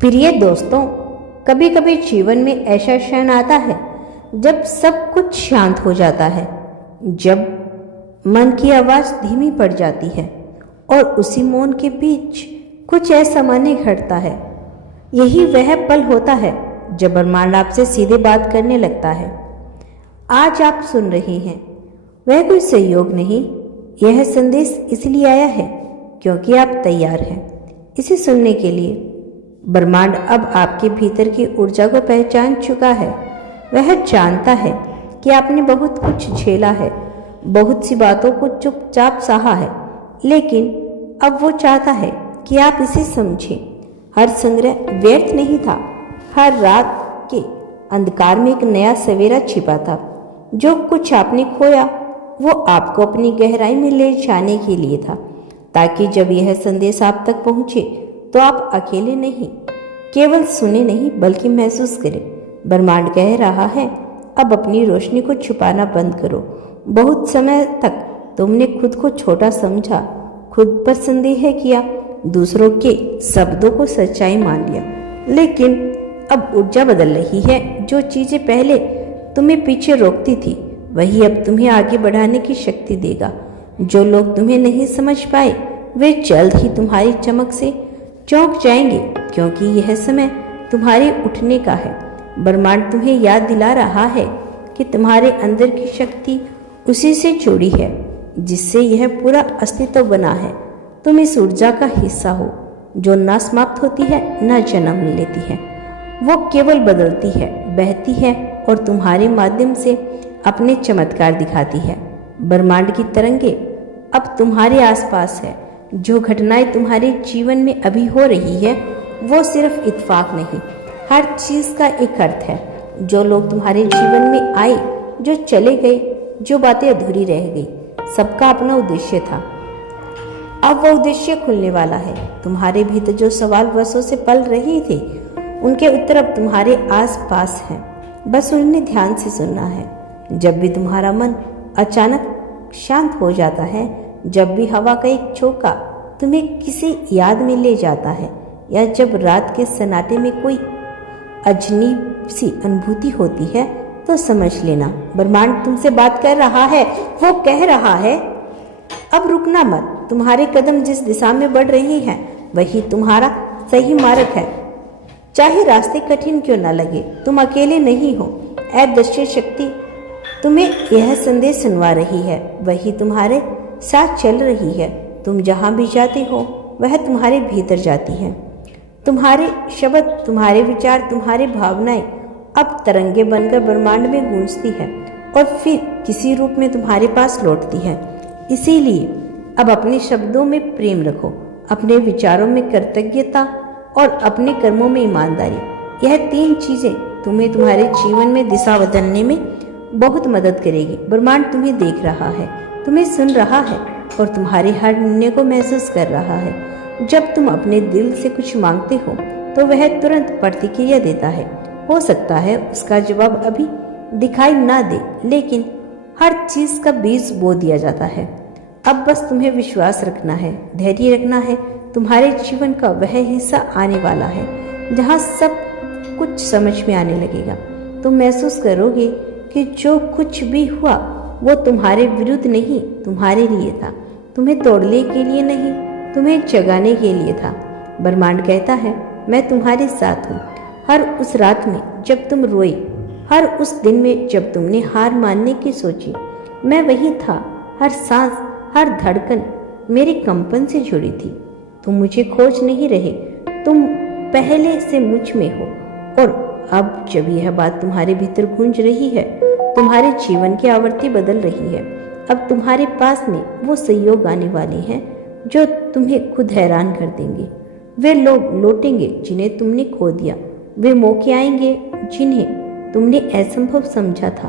प्रिय दोस्तों, कभी कभी जीवन में ऐसा क्षण आता है जब सब कुछ शांत हो जाता है, जब मन की आवाज़ धीमी पड़ जाती है और उसी मौन के बीच कुछ असामान्य घटता है। यही वह पल होता है जब ब्रह्मांड आपसे सीधे बात करने लगता है। आज आप सुन रहे हैं, वह कोई सहयोग नहीं, यह संदेश इसलिए आया है क्योंकि आप तैयार हैं इसे सुनने के लिए। ब्रह्मांड अब आपके भीतर की ऊर्जा को पहचान चुका है। वह जानता है कि आपने बहुत कुछ झेला है, बहुत सी बातों को चुपचाप सहा है, लेकिन अब वो चाहता है कि आप इसे समझें। हर संग्रह व्यर्थ नहीं था, हर रात के अंधकार में एक नया सवेरा छिपा था। जो कुछ आपने खोया वो आपको अपनी गहराई में ले जाने के लिए था, ताकि जब यह संदेश आप तक पहुंचे तो आप अकेले नहीं, केवल सुने नहीं बल्कि महसूस करें। ब्रह्मांड कह रहा है, अब अपनी रोशनी को छुपाना बंद करो। बहुत समय तक तुमने खुद को छोटा समझा, खुद पर संदेह किया, दूसरों के शब्दों को सच्चाई मान लिया, लेकिन अब ऊर्जा बदल रही है। जो चीजें पहले तुम्हें पीछे रोकती थी वही अब तुम्हें आगे बढ़ाने की शक्ति देगा। जो लोग तुम्हें नहीं समझ पाए वे जल्द ही तुम्हारी चमक से चौंक जाएंगे, क्योंकि यह समय तुम्हारे उठने का है। ब्रह्मांड तुम्हें याद दिला रहा है कि तुम्हारे अंदर की शक्ति उसी से जुड़ी है जिससे यह पूरा अस्तित्व बना है। तुम इस ऊर्जा का हिस्सा हो जो ना समाप्त होती है ना जन्म लेती है। वो केवल बदलती है, बहती है और तुम्हारे माध्यम से अपने चमत्कार दिखाती है। ब्रह्मांड की तरंगे अब तुम्हारे आसपास है। जो घटनाएं तुम्हारे जीवन में अभी हो रही है वो सिर्फ इत्तेफाक नहीं, हर चीज का एक अर्थ है। जो लोग तुम्हारे जीवन में आए, जो चले गए, जो बातें अधूरी रह गई, सबका अपना उद्देश्य था। अब वो उद्देश्य खुलने वाला है। तुम्हारे भीतर जो सवाल वर्षों से पल रहे थे उनके उत्तर अब तुम्हारे आस पास हैं। बस उन्हें ध्यान से सुनना है। जब भी तुम्हारा मन अचानक शांत हो जाता है, जब भी हवा का एक झोंका तुम्हें किसी याद में ले जाता है, या जब रात के सन्नाटे में कोई अजनबी सी अनुभूति होती है, तो समझ लेना ब्रह्मांड तुमसे बात कर रहा है। वो कह रहा है, अब रुकना मत। तुम्हारे कदम जिस दिशा में बढ़ रही हैं वही तुम्हारा सही मार्ग है। चाहे रास्ते कठिन क्यों न लगे, तुम अकेले नहीं हो। अदृश्य शक्ति तुम्हें यह संदेश सुनवा रही है, वही तुम्हारे साथ चल रही है। तुम जहां भी जाते हो वह तुम्हारे भीतर जाती है। तुम्हारे शब्द, तुम्हारे विचार, तुम्हारी भावनाएं अब तरंगे बनकर ब्रह्मांड में गूंजती है और फिर किसी रूप में तुम्हारे पास लौटती है। इसीलिए अब अपने शब्दों में प्रेम रखो, अपने विचारों में कृतज्ञता और अपने कर्मों में ईमानदारी। यह तीन चीजें तुम्हें तुम्हारे जीवन में दिशा बदलने में बहुत मदद करेगी। ब्रह्मांड तुम्हें देख रहा है, तुम्हें सुन रहा है और तुम्हारे हर निर्णय को महसूस कर रहा है। जब तुम अपने दिल से कुछ मांगते हो तो वह तुरंत प्रतिक्रिया देता है। हो सकता है उसका जवाब अभी दिखाई ना दे, लेकिन हर चीज का बीज बो दिया जाता है। अब बस तुम्हें विश्वास रखना है, धैर्य रखना है। तुम्हारे जीवन का वह हिस्सा आने वाला है जहाँ सब कुछ समझ में आने लगेगा। तुम महसूस करोगे कि जो कुछ भी हुआ वो तुम्हारे विरुद्ध नहीं, तुम्हारे लिए था। तुम्हें तोड़ने के लिए नहीं, तुम्हें जगाने के लिए था। ब्रह्मांड कहता है, मैं तुम्हारे साथ हूँ। हर उस रात में जब तुम रोए, हर उस दिन में जब तुमने हार मानने की सोची, मैं वही था। हर सांस, हर धड़कन मेरे कंपन से जुड़ी थी। तुम मुझे खोज नहीं रहे, तुम पहले से मुझ में हो। और अब जब यह बात तुम्हारे भीतर गूंज रही है, तुम्हारे जीवन की आवृत्ति बदल रही है। अब तुम्हारे पास में वो सहयोग आने वाले हैं जो तुम्हें खुद हैरान कर देंगे। वे लोग लौटेंगे जिन्हें तुमने खो दिया। वे मौके आएंगे जिन्हें तुमने असंभव समझा था।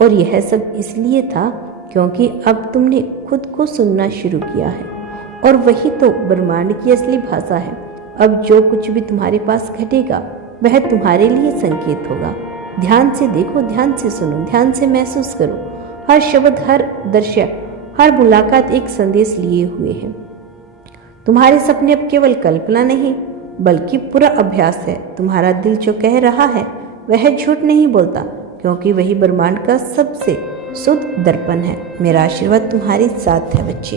और यह सब इसलिए था क्योंकि अब तुमने खुद को सुनना शुरू किया है। और वही तो ब्रह्मांड की असली भाषा है। अब जो कुछ भी तुम्हारे पास घटेगा वह तुम्हारे लिए संकेत होगा। ध्यान से देखो, ध्यान से सुनो, ध्यान से महसूस करो। हर शब्द, हर दृश्य, हर मुलाकात एक संदेश लिए हुए है। तुम्हारे सपने अब केवल कल्पना नहीं, बल्कि पूरा अभ्यास है। तुम्हारा दिल जो कह रहा है वह झूठ नहीं बोलता, क्योंकि वही ब्रह्मांड का सबसे शुद्ध दर्पण है। मेरा आशीर्वाद तुम्हारे साथ है बच्चे।